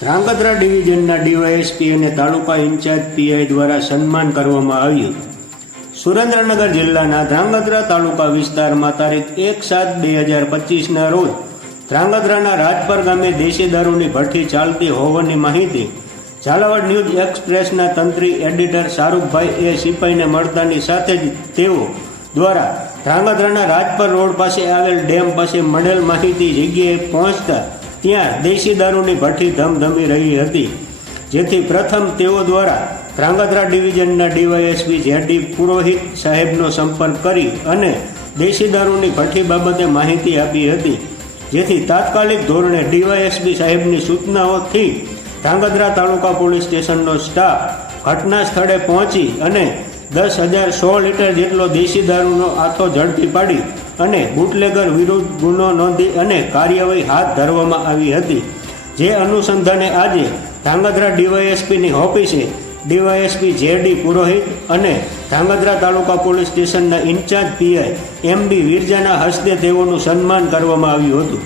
ધ્રાંગધ્રા ડિવિઝનના ડીવાયએસપી અને તાલુકા in charge PI દ્વારા સન્માન કરવામાં આવ્યું. સુરેન્દ્રનગર જિલ્લાના ધ્રાંગધ્રા તાલુકા વિસ્તારમાં તારીખ એક સાત બે હજાર પચીસના રોજ ધ્રાંગધ્રાના રાજપર ગામે દેશી દારૂની ભઠ્ઠી ચાલતી હોવાની માહિતી ઝાલાવાડ ન્યૂઝ એક્સપ્રેસના તંત્રી એડિટર શાહરૂખભાઈ એ સિપાઈને મળતાની સાથે જ તેઓ દ્વારા ધ્રાંગધ્રાના રાજપર રોડ પાસે આવેલ ડેમ પાસે મળેલ માહિતી જગ્યાએ પહોંચતા ત્યાં દેશી દારૂની ભઠ્ઠી ધમધમી રહી હતી. જેથી પ્રથમ તેઓ દ્વારા ધ્રાંગધ્રા ડિવિઝનના ડીવાયએસપી જેડી પુરોહિત સાહેબનો સંપર્ક કરી અને દેશી દારૂની ભઠ્ઠી બાબતે માહિતી આપી હતી. જેથી તાત્કાલિક ધોરણે ડીવાયએસપી સાહેબની સૂચનાઓથી ધ્રાંગધ્રા તાલુકા પોલીસ સ્ટેશનનો સ્ટાફ ઘટના સ્થળે પહોંચી અને દસ હજાર સો લીટર જેટલો દેશી દારૂનો આથો ઝડપી પાડી અને બુટલેગર વિરુદ્ધ ગુનો નોંધી અને કાર્યવાહી હાથ ધરવામાં આવી હતી. જે અનુસંધાને આજે ધાંગધ્રા ડીવાયએસપીની ઓફિસે ડીવાયએસપી જેડી પુરોહિત અને ધાંગધ્રા તાલુકા પોલીસ સ્ટેશનના in charge PI M B વિરજાના હસ્તે તેઓનું સન્માન કરવામાં આવ્યું હતું.